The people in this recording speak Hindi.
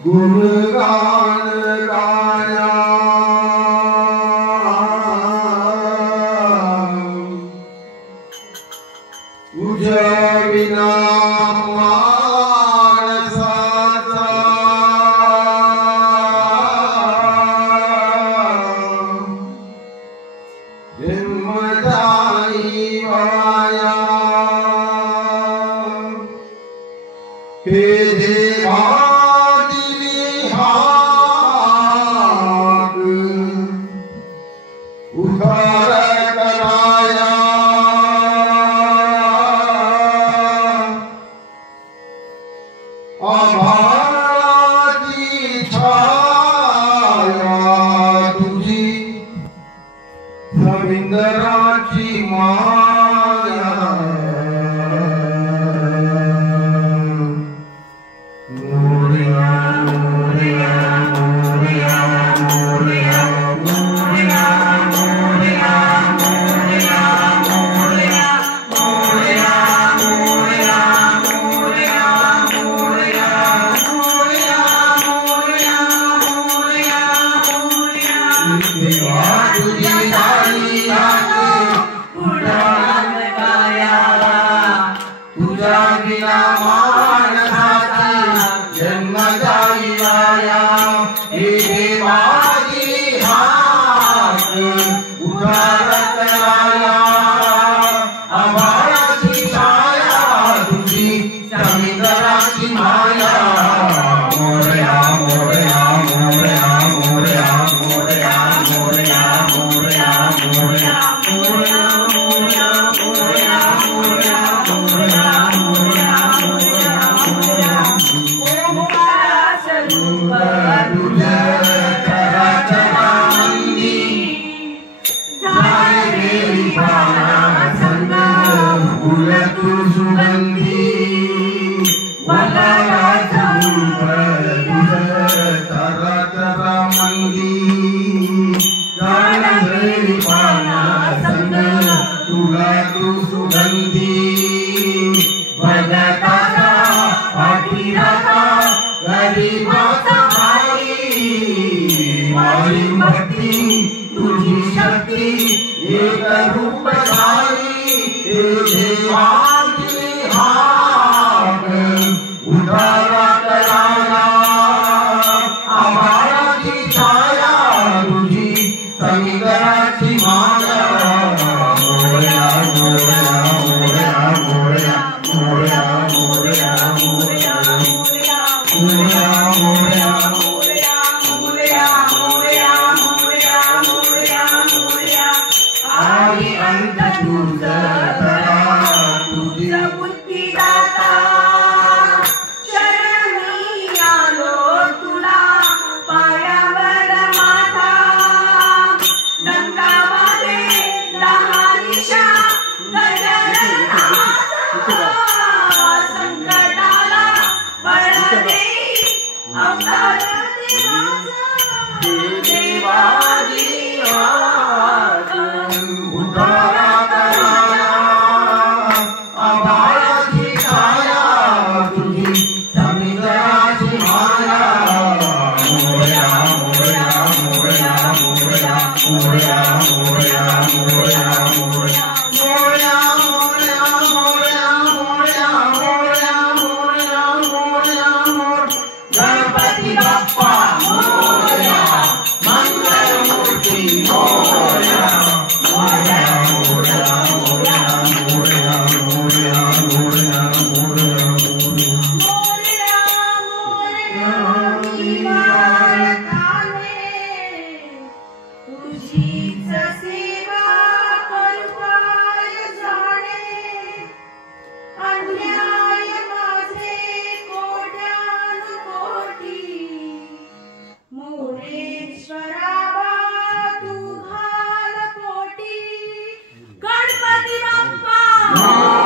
गुणगान गाया तुझ्या विना माणसाचा जन्म जाई वाया हे देवा उद्धार कराया आभाळाची छाया तुझी रवींद्राची माया मोरया मोरया मोरया मोरया मोरया तुझ्या विना माणसाचा जन्म जाई वाया हे देवाची हाक उद्धार कराया आभाळाची छाया तुझी समुद्राची माया मोरया मोरया मोरया मोरया मोरया मोरया मोरया मोरया मोरया मोरया मोरया मोरया तुझी शक्ती एक रूप धारी हे देवाची हाक उद्धार कराया आभाळाची छाया तुझी समुद्राची माया मोरया मोरया मोरया मोरया मोरया मोरया मोरया मोरया मोरया आई अंत तुझी बुद्धिदाता शरणी आलो तुला पायावर माथा गंगामध्ये लहानिशा संकटाला बळ दे अवतार देवाची गणपती बाप्पा मोरया मंगल मूर्ती मोरया मोरया मोरया मोरया मोरया मोरया मोरया तुझीच सेवा करुपाय जाणे अन्याय माझे कोट्यानुकोटी मोरेश्वरावा तू घाल पोटी गणपती बाप्पा